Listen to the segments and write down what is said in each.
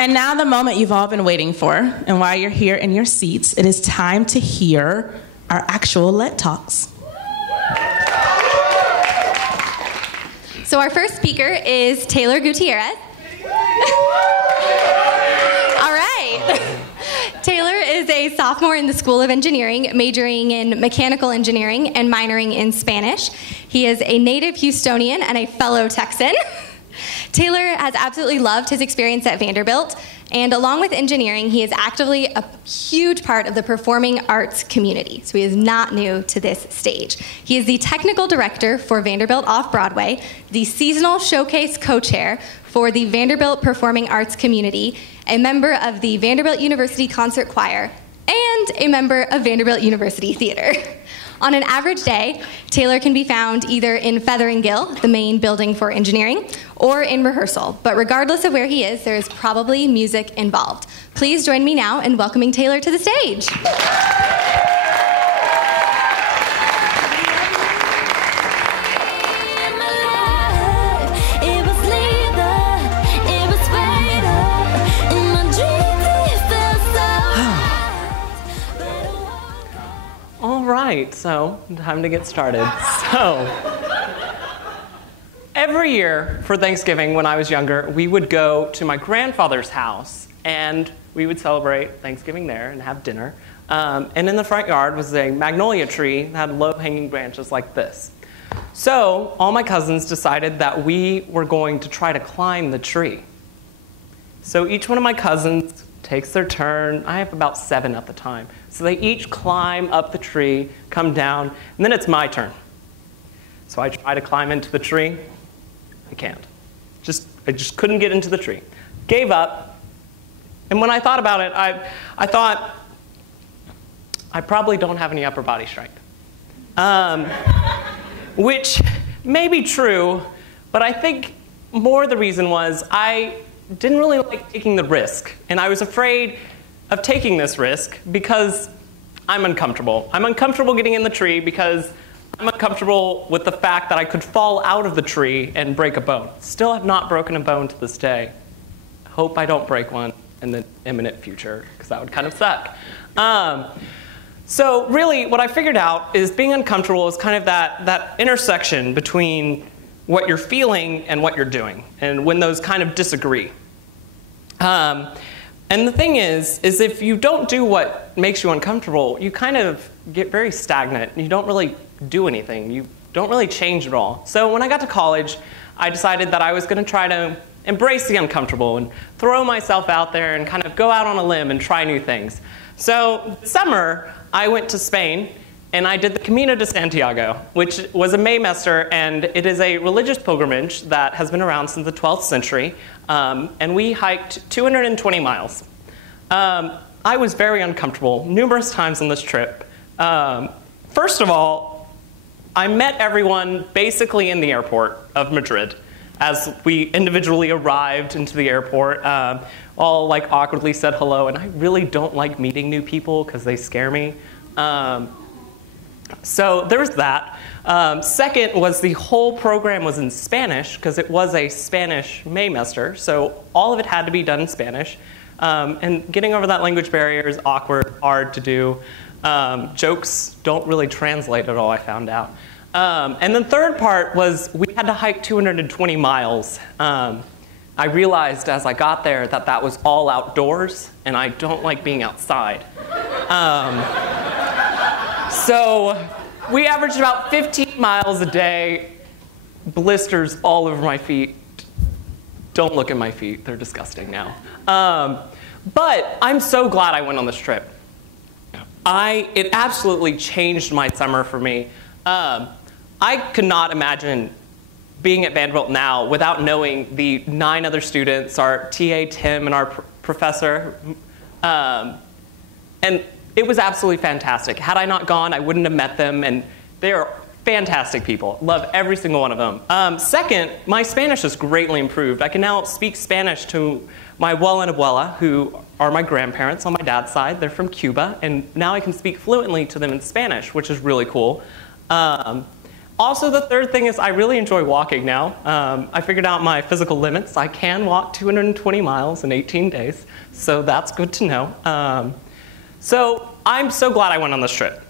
And now the moment you've all been waiting for, and while you're here in your seats, it is time to hear our actual Let Talks. So our first speaker is Taylor Gutierrez. All right. Taylor is a sophomore in the School of Engineering, majoring in mechanical engineering and minoring in Spanish. He is a native Houstonian and a fellow Texan. Taylor has absolutely loved his experience at Vanderbilt, and along with engineering, he is actively a huge part of the performing arts community, so he is not new to this stage. He is the technical director for Vanderbilt Off-Broadway, the seasonal showcase co-chair for the Vanderbilt Performing Arts community, a member of the Vanderbilt University Concert Choir, and a member of Vanderbilt University Theater. On an average day, Taylor can be found either in Feather and Gill, the main building for engineering, or in rehearsal. But regardless of where he is, there is probably music involved. Please join me now in welcoming Taylor to the stage. All right, so time to get started. So, every year for Thanksgiving when I was younger, we would go to my grandfather's house and we would celebrate Thanksgiving there and have dinner. And in the front yard was a magnolia tree that had low-hanging branches like this. So, all my cousins decided that we were going to try to climb the tree. So each one of my cousins takes their turn. I have about 7 at the time. So they each climb up the tree, come down, and then it's my turn. So I try to climb into the tree. I can't. I just couldn't get into the tree. Gave up. And when I thought about it, I thought, I probably don't have any upper body strength. Which may be true, but I think more the reason was I didn't really like taking the risk. And I was afraid of taking this risk because I'm uncomfortable. I'm uncomfortable getting in the tree because I'm uncomfortable with the fact that I could fall out of the tree and break a bone. Still have not broken a bone to this day. Hope I don't break one in the imminent future, because that would kind of suck. So really, what I figured out is being uncomfortable is kind of that intersection between what you're feeling and what you're doing, and when those kind of disagree. And the thing is if you don't do what makes you uncomfortable, you kind of get very stagnant. You don't really do anything. You don't really change at all. So when I got to college, I decided that I was going to try to embrace the uncomfortable and throw myself out there and kind of go out on a limb and try new things. So this summer, I went to Spain and I did the Camino de Santiago, which was a Maymester, and it is a religious pilgrimage that has been around since the 12th century. And we hiked 220 miles. I was very uncomfortable numerous times on this trip. First of all, I met everyone basically in the airport of Madrid as we individually arrived into the airport. All like awkwardly said hello, and I really don't like meeting new people because they scare me. So there was that. Second was the whole program was in Spanish because it was a Spanish Maymester, so all of it had to be done in Spanish. And getting over that language barrier is awkward, hard to do. Jokes don't really translate at all, I found out. And the third part was we had to hike 220 miles. I realized as I got there that that was all outdoors, and I don't like being outside. So we averaged about 15 miles a day, blisters all over my feet. Don't look at my feet, they're disgusting now. But I'm so glad I went on this trip. It absolutely changed my summer for me. I could not imagine being at Vanderbilt now without knowing the 9 other students, our TA Tim and our professor. And it was absolutely fantastic. Had I not gone, I wouldn't have met them, and they are fantastic people. Love every single one of them. Second, my Spanish has greatly improved. I can now speak Spanish to my abuela and abuela, who are my grandparents on my dad's side. They're from Cuba, and now I can speak fluently to them in Spanish, which is really cool. Also, the third thing is I really enjoy walking now. I figured out my physical limits. I can walk 220 miles in 18 days, so that's good to know. So I'm so glad I went on this trip.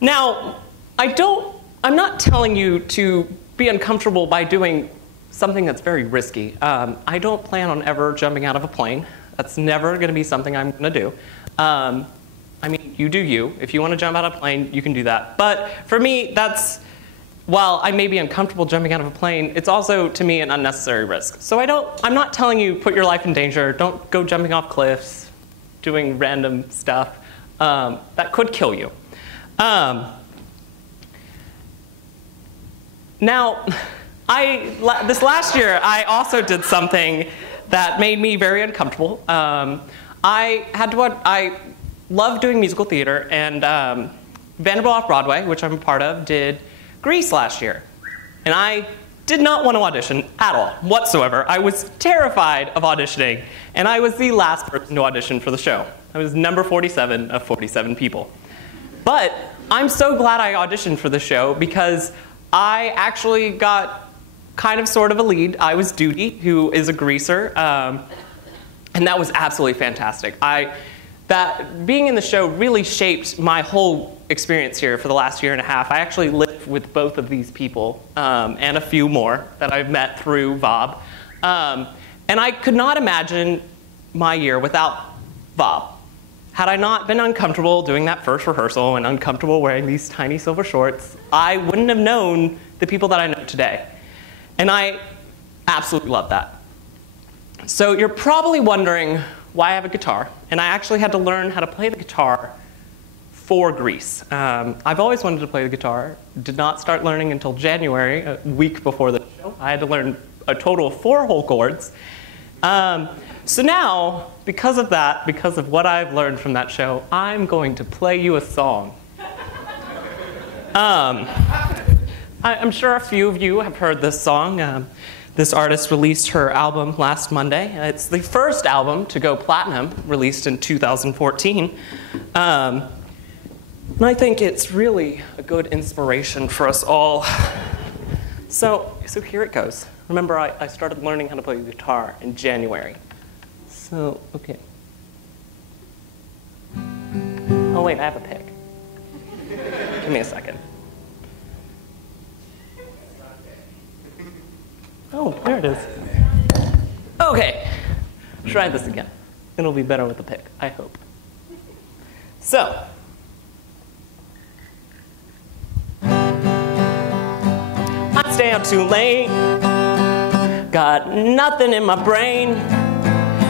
Now, I'm not telling you to be uncomfortable by doing something that's very risky. I don't plan on ever jumping out of a plane. That's never going to be something I'm going to do. I mean, you do you. If you want to jump out of a plane, you can do that. But for me, while I may be uncomfortable jumping out of a plane, it's also, to me, an unnecessary risk. So I'm not telling you put your life in danger. Don't go jumping off cliffs, doing random stuff. That could kill you. Now, this last year, I also did something that made me very uncomfortable. I love doing musical theater, and Vanderbilt Off-Broadway, which I'm a part of, did Grease last year. And I did not want to audition at all, whatsoever. I was terrified of auditioning, and I was the last person to audition for the show. I was number 47 of 47 people. But I'm so glad I auditioned for the show because I actually got kind of sort of a lead. I was Duty, who is a greaser, and that was absolutely fantastic. Being in the show really shaped my whole experience here for the last year and a half. I actually lived with both of these people and a few more that I've met through VOB. And I could not imagine my year without VOB. Had I not been uncomfortable doing that first rehearsal and uncomfortable wearing these tiny silver shorts, I wouldn't have known the people that I know today. And I absolutely love that. So you're probably wondering why I have a guitar. And I actually had to learn how to play the guitar for Grease. I've always wanted to play the guitar. Did not start learning until January, a week before the show. I had to learn a total of 4 whole chords. So now, because of that, because of what I've learned from that show, I'm going to play you a song. I'm sure a few of you have heard this song. This artist released her album last Monday. It's the first album to go platinum, released in 2014. And I think it's really a good inspiration for us all. So here it goes. Remember, I started learning how to play the guitar in January. So, okay. Oh wait, I have a pick. Give me a second. Oh, there it is. Okay, try this again. It'll be better with the pick, I hope. So. I stay out too late. Got nothing in my brain.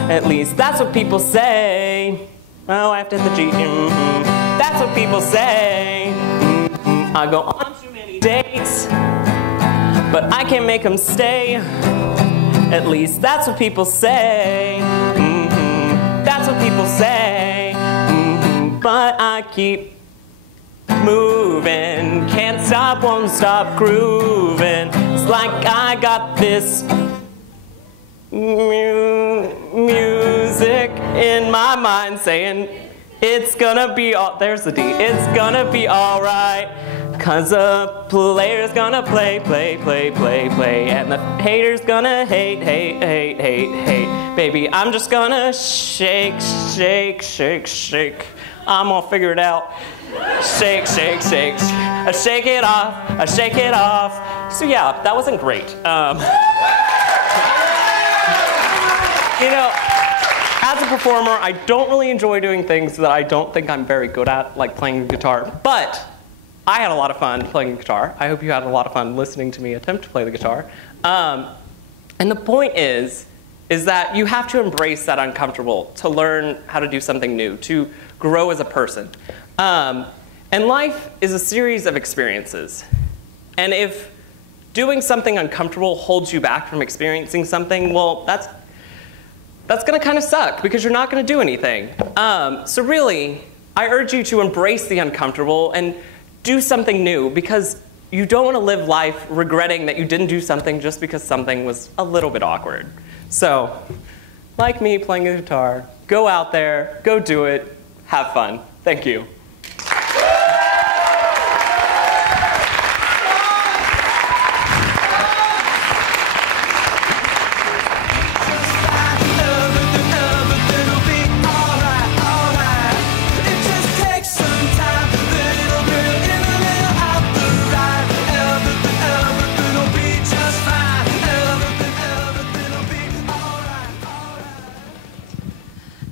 At least that's what people say. Oh, after the G, that's what people say. I go on too many dates, but I can't make them stay. At least that's what people say. That's what people say. But I keep moving. Can't stop, won't stop grooving. It's like I got this music in my mind saying it's gonna be all, there's the D, it's gonna be alright, cause a player's gonna play, and the hater's gonna hate. Baby, I'm just gonna shake. I'm gonna figure it out. Shake. I shake it off. So yeah, that wasn't great. You know, as a performer, I don't really enjoy doing things that I don't think I'm very good at, like playing guitar. But I had a lot of fun playing guitar. I hope you had a lot of fun listening to me attempt to play the guitar. And the point is that you have to embrace that uncomfortable to learn how to do something new, to grow as a person. And life is a series of experiences. And if doing something uncomfortable holds you back from experiencing something, well, that's going to kind of suck because you're not going to do anything. So really, I urge you to embrace the uncomfortable and do something new because you don't want to live life regretting that you didn't do something just because something was a little bit awkward. So, like me playing the guitar, go out there, go do it, have fun. Thank you.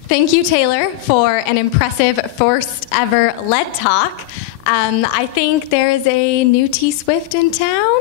Thank you, Taylor, for an impressive first ever LED Talk. I think there is a new T Swift in town.